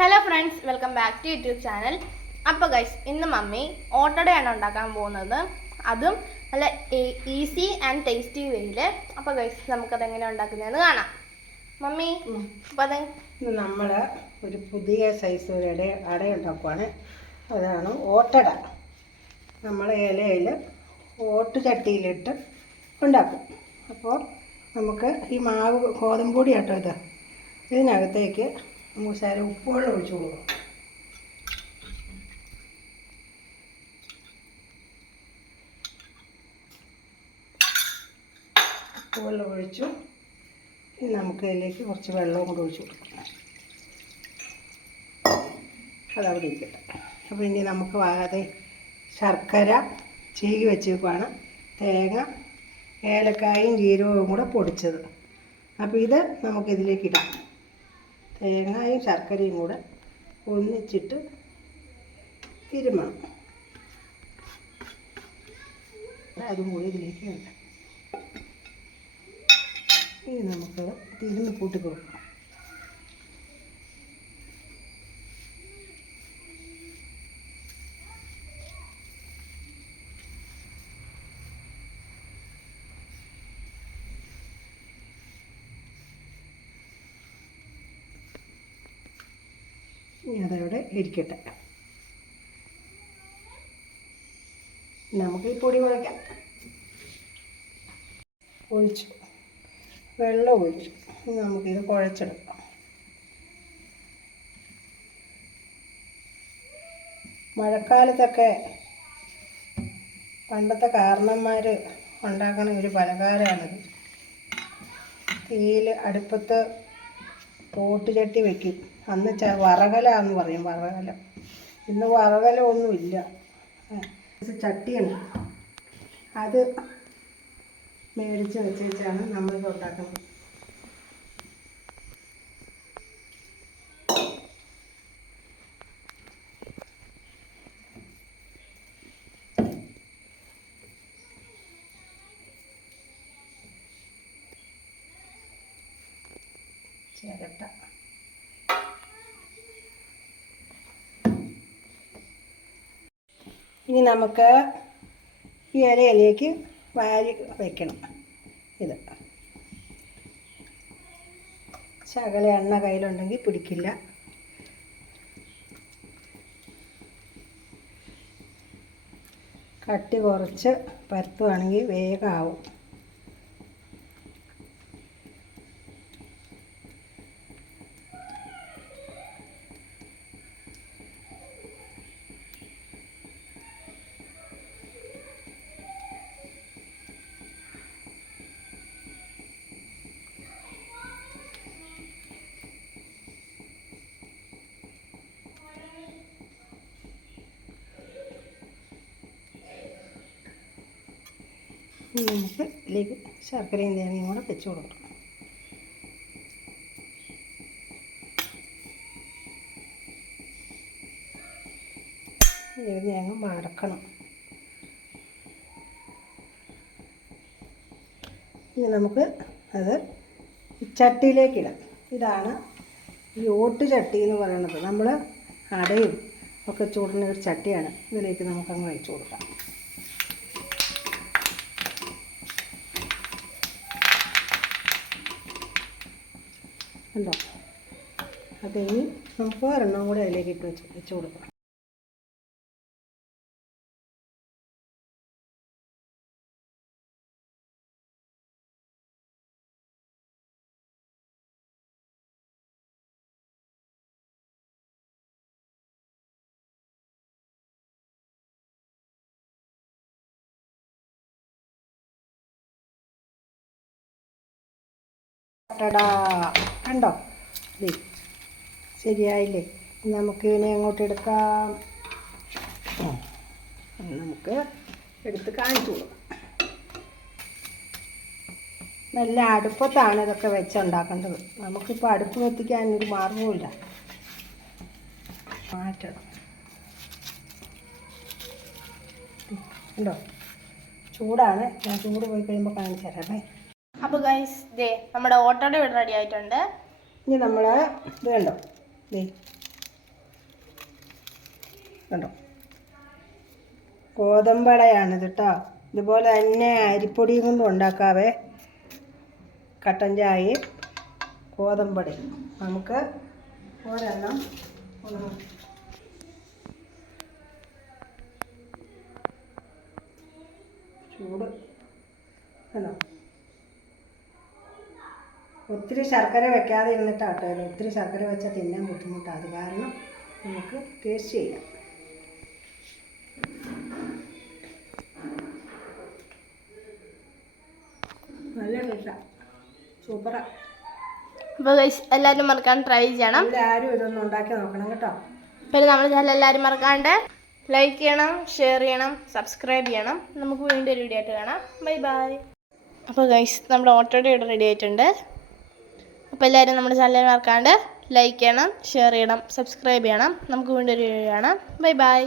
Hello friends, welcome back to YouTube channel. അപ്പോൾ guys, ഇന്ന് mummy ഓട്ടടയാണ് ഉണ്ടാക്കാൻ പോകുന്നത്. അതും നല്ല ഈസി ആൻഡ് ടേസ്റ്റി വേയിൽ. അപ്പോൾ ഗൈസ്, നമുക്കതെങ്ങനെ ഉണ്ടാക്കുന്നതെന്ന് കാണാം. മമ്മി, അപ്പോൾ അത് നമ്മൾ ഒരു പുതിയ സൈസ് ഒരു അട ഉണ്ടാക്കുവാണ്. അതാണ് ഓട്ടട. നമ്മൾ ഇലയിൽ ഓട്ടുചട്ടിയിലിട്ട് ഉണ്ടാക്കും. അപ്പോൾ നമുക്ക് ഈ മാവ് ഗോതമ്പ് പൊടി ആട്ടോ ഇത്. ഇതിനകത്തേക്ക് നമുക്ക് ശകലം ഉപ്പുവെള്ളം ഒഴിച്ചു കൊടുക്കും. ഉപ്പുവെള്ളം ഒഴിച്ചു. ഇനി നമുക്ക് ഇതിലേക്ക് കുറച്ച് വെള്ളവും കൂടെ ഒഴിച്ചു കൊടുക്കാം. അതവിടെ ഇരിക്കട്ടെ. അപ്പോൾ ഇനി നമുക്ക് വാകാതെ ശർക്കര ചീകി വെച്ചേക്കുവാണ്, തേങ്ങ, ഏലക്കായും ജീരകവും കൂടെ പൊടിച്ചത്. അപ്പോൾ ഇത് നമുക്കിതിലേക്ക് ഇടാം. തേങ്ങയും ശർക്കരയും കൂടെ ഒന്നിച്ചിട്ട് തിരുമണം. അതും കൂടി ഇതിലേക്ക് വേണ്ട. ഇനി നമുക്കത് തിരുമ്മി കൂട്ടി കൊടുക്കാം. ഇനി അതവിടെ ഇരിക്കട്ടെ. നമുക്ക് ഈ പൊടി കുഴയ്ക്കാം. ഒഴിച്ചു, വെള്ളം ഒഴിച്ചു. ഇനി നമുക്കിത് കുഴച്ചെടുക്കാം. മഴക്കാലത്തൊക്കെ പണ്ടത്തെ കാരണന്മാർ ഉണ്ടാക്കണ ഒരു പലഹാരമാണിത്. തീയിൽ അടുപ്പത്ത് ഓട്ടുചട്ടി വയ്ക്കും. അന്ന് വറകല എന്ന് പറയും, വറകല. ഇന്ന് വറകല ഒന്നുമില്ല. ചട്ടിയുണ്ട്, അത് മേടിച്ച് വെച്ചാണ് നമ്മളിത് ഉണ്ടാക്കുന്നത്. ചിരട്ട. ഇനി നമുക്ക് ഈ ഇലയിലേക്ക് വാരി വയ്ക്കണം. ഇത് ശകല എണ്ണ കയ്യിലുണ്ടെങ്കിൽ പിടിക്കില്ല. കട്ടി കുറച്ച് പരത്തുവാണെങ്കിൽ വേഗമാവും. നമുക്ക് ഇതിലേക്ക് ശർക്കരയും തേങ്ങയും കൂടെ വെച്ച് കൊടുക്കണം. ഇത് ഞങ്ങൾ മടക്കണം. ഇനി നമുക്ക് അത് ചട്ടിയിലേക്കിടാം. ഇതാണ് ഈ ഓട്ടുചട്ടി എന്ന് പറയുന്നത്. നമ്മൾ അടയും ഒക്കെ ചൂടുന്ന ഒരു ചട്ടിയാണ്. ഇതിലേക്ക് നമുക്കങ്ങ് വെച്ച് കൊടുക്കാം. ഉണ്ടോ? അതിനി നമുക്ക് ഒരെണ്ണം കൂടെ അതിലേക്ക് ഇട്ട് വെച്ച് കൊടുക്കാം. ടടാ, കണ്ടോ? ശരിയായില്ലേ? നമുക്ക് ഇതിനെ അങ്ങോട്ട് എടുക്കാം. നമുക്ക് എടുത്ത് കാണിച്ചു കൊടുക്കാം. നല്ല അടുപ്പത്താണ് ഇതൊക്കെ വെച്ചുണ്ടാക്കേണ്ടത്. നമുക്കിപ്പോൾ അടുപ്പ് കത്തിക്കാനൊരു മാർഗവുമില്ല. മാറ്റണം. കണ്ടോ? ചൂടാണ്. ഞാൻ ചൂട് പോയി കഴിയുമ്പോൾ കാണിച്ചു തരാമേ. അപ്പോൾ ഗൈസ്, നമ്മുടെ ഓട്ടോടെ ഇവിടെ റെഡി ആയിട്ടുണ്ട്. ഇനി നമ്മൾ ഇത് കണ്ടോ, കണ്ടോ, ഗോതമ്പടയാണിത് കേട്ടോ. ഇതുപോലെ തന്നെ അരിപ്പൊടിയും കൊണ്ടും ഉണ്ടാക്കാവേ. കട്ടൻ ചായയും ഗോതമ്പടി. നമുക്ക് ഒരെണ്ണം ചൂട് കണ്ടോ. ഒത്തിരി ശർക്കര വെക്കാതെ ഇരുന്നിട്ടാട്ടോ. ഒത്തിരി ശർക്കര വെച്ചാൽ തിന്നാൻ ബുദ്ധിമുട്ടാണ്. അത് കാരണം നമുക്ക് ടേസ്റ്റ് ചെയ്യാം. നല്ല ടേസ്റ്റാണ്, സൂപ്പറാണ്. അപ്പോൾ ഗൈസ് എല്ലാവരും മറക്കാണ്ട് ട്രൈ ചെയ്യണം. എല്ലാവരും ഇതൊന്നും ഉണ്ടാക്കി നോക്കണം കേട്ടോ. പിന്നെ നമ്മുടെ ചാനൽ എല്ലാവരും മറക്കാണ്ട് ലൈക്ക് ചെയ്യണം, ഷെയർ ചെയ്യണം, സബ്സ്ക്രൈബ് ചെയ്യണം. നമുക്ക് വീണ്ടും ഒരു വീഡിയോ ആയിട്ട് കാണാം. Bye bye. അപ്പോൾ ഗൈസ് നമ്മുടെ ഓട്ടോയുടെ ഇവിടെ റെഡി ആയിട്ടുണ്ട്. അപ്പോൾ എല്ലാവരും നമ്മുടെ ചാനൽ മറക്കാണ്ട് ലൈക്ക് ചെയ്യണം, ഷെയർ ചെയ്യണം, സബ്സ്ക്രൈബ് ചെയ്യണം. നമുക്ക് വീണ്ടും ഒരു വീഡിയോ കാണാം. Bye bye.